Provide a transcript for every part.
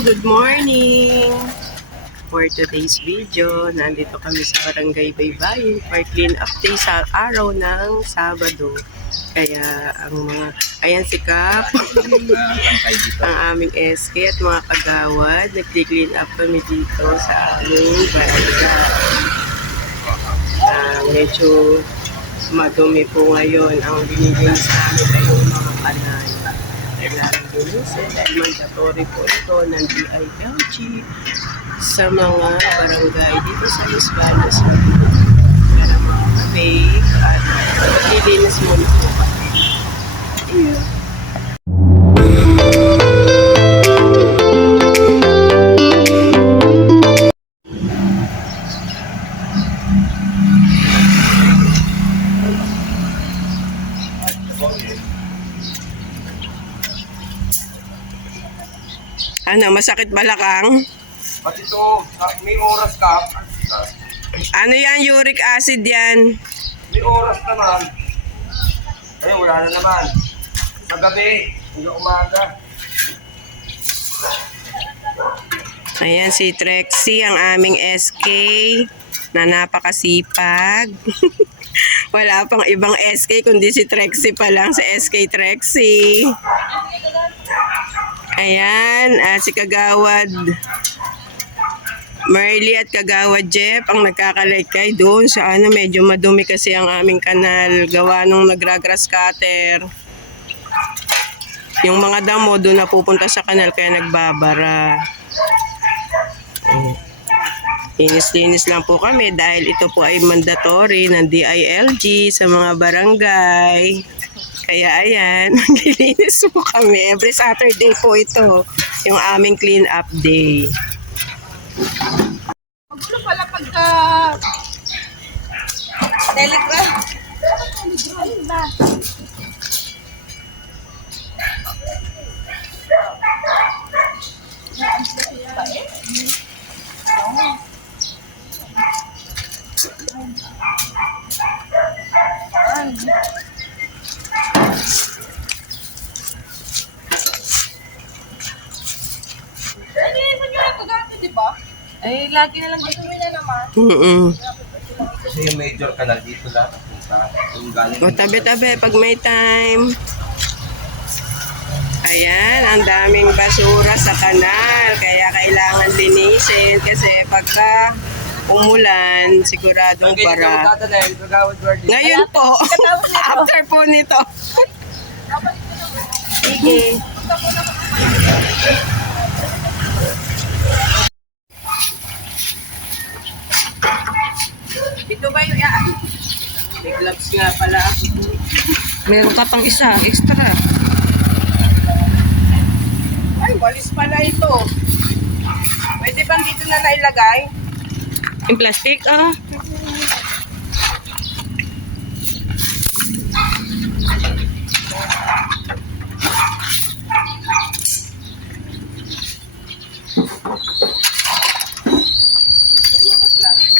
good morning! For today's video, nandito kami sa Barangay Baybayin for clean up day sa araw ng Sabado. Kaya ang mga, ayan si Kap, ang aming SK at mga kagawad, nag-clean up kami dito sa aming barangay. Ah, medyo madumi po ngayon ang binigay sa amin ay yung mga kanal. Kailangan linisin dahil mandatory po ito ng DILG sa mga barangay dito sa Hispanos. Para mga fake at lilinis muna po Ano, masakit balakang? Pati ito, ah, may oras ka. Ano yan, uric acid yan? May oras naman. Ayun, wala na naman. Sa gabi, hanggang umaga. Ayan si Trexie, ang aming SK na napakasipag. Wala pang ibang SK kundi si Trexie pa lang sa SK Trexie. Ayan, ah, si Kagawad Marley at Kagawad Jeff ang nagkakalaykay doon sa ano, medyo madumi kasi ang aming kanal gawa nung nagragrass cutter. Yung mga damo doon na pupunta sa kanal kaya nagbabara. Linis-linis lang po kami dahil ito po ay mandatory ng DILG sa mga barangay. Kaya ayan, maglilinis po kami. Every Saturday po ito, yung aming clean up day. Gusto pala pagka... Telegram. Telegram ba? Ano yun mo nyo ito dati, di ba? Eh, lagi na lang dito na naman. Mm-mm. Kasi yung major canal dito lang. Punta. Yung galing. O tabi-tabi pag may time. Ayan, ang daming basura sa kanal. Kaya kailangan linisin kasi pagka umulan, siguradong dadalhin, kagawad garden. Ngayon po, after po nito. Sige. Ito ba yung yan? May gloves nga pala ako. Meron ka pang isa, extra. Ay, walis pala ito. Pwede bang dito na nailagay? Yung plastic, ah. Mamakikian.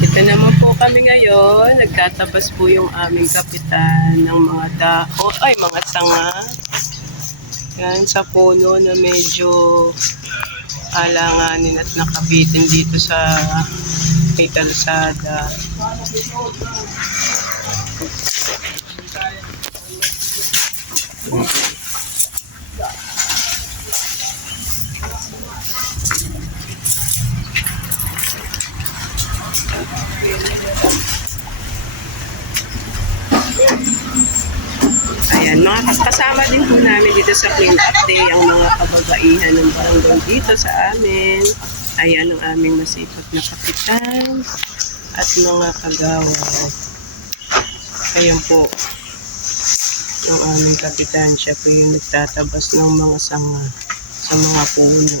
Ito naman po kami ngayon. Nagtatabas po yung aming kapitan ng mga dako, ay mga sanga. Yan sa puno na medyo alanganin at nakabitin dito sa may kalsada. Ayan, kasama din po namin dito sa clean up day ang mga kababaihan ng barangay dito sa amin. Ayan ang aming masipag na kapitan at mga kagawad. Ayan po. Ang aming kapitan, siya po yung nagtatabas ng mga sanga sa mga puno.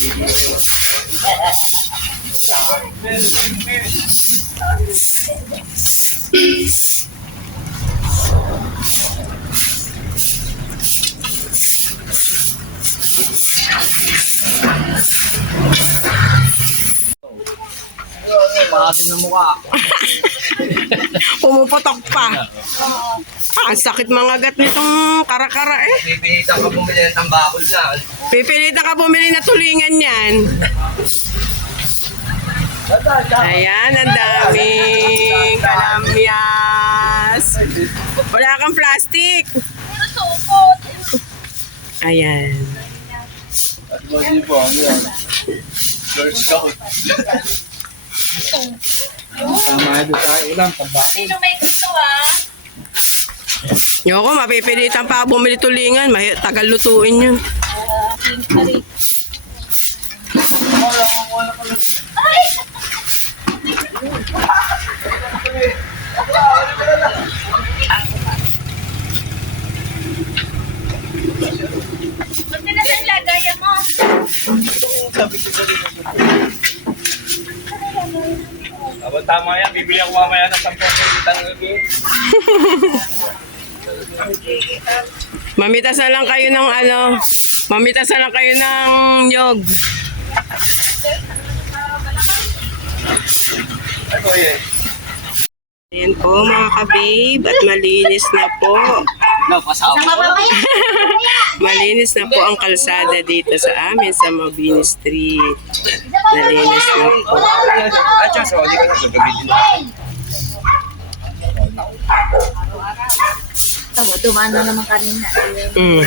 Thank you. Pakasin ng mukha. Pumuputok pa. Ah, ang sakit mga gat nitong kara-kara eh. Pipilitan ka bumili ng tambakol na. Pipilitan ka bumili na tulingan yan. Ayan, ang daming kalamyas. Wala kang plastic. Ayan. At hindi po, ano yan? Girl Scout. Tama ito sa ulam, tambakol. Sino may gusto ah? Yoko, mapipilitan pa bumili tulingan. May tagal lutuin yun. Ay! Ba't nila lagayan mo? Aba, tama yan. Bibili ako mamaya ng 10 kilitan ng gabi. Mamitas na lang kayo ng ano. Mamitas na lang kayo ng eh. Ayan po mga ka-babe at malinis na po. No, pasawa ko. Malinis na po ang kalsada dito sa amin sa Mabini Street. Nalinis na po. Ay, Diyos, oh, hindi ko na gagamitin. Tamo, dumaan na naman kanina. Mm.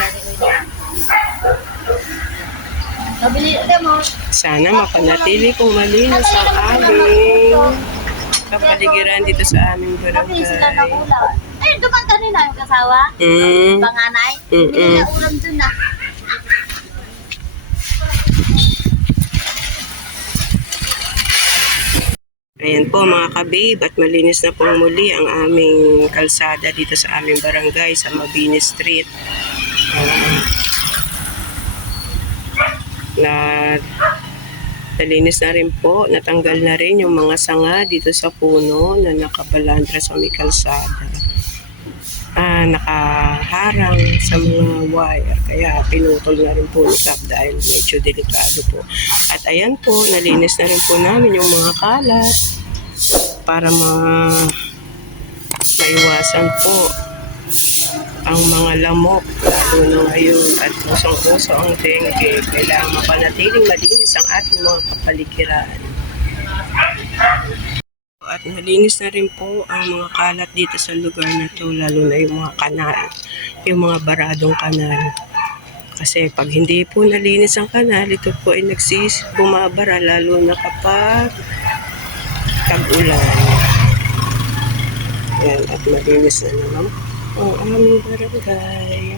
Sana mapanatili pong malinis ang aming kapaligiran dito sa aming barangay. Nakulang. Eh, dumaan kanina yung kasawa. Mm. Panganay. Mm-mm. Bili na ulam dun na. Ayan po mga ka-babe at malinis na pong muli ang aming kalsada dito sa aming barangay sa Mabini Street. Ah, na nalinis na rin po, natanggal na rin yung mga sanga dito sa puno na nakabalandra sa may kalsada. Ah, nakaharang sa mga wire. Kaya pinutol na rin po ni Cap dahil medyo delikado po. At ayan po, nalinis na rin po namin yung mga kalat para ma maiwasan po ang mga lamok na ngayon at usong-uso ang dengue. Kailangan mapanatiling malinis ang ating mga kapaligiran. At malinis na rin po ang mga kalat dito sa lugar na to, lalo na yung mga kanal, yung mga baradong kanal. Kasi pag hindi po nalinis ang kanal, ito po ay nagsis bumabara lalo na kapag tag-ulan. Yan, at malinis na naman ang aming barangay.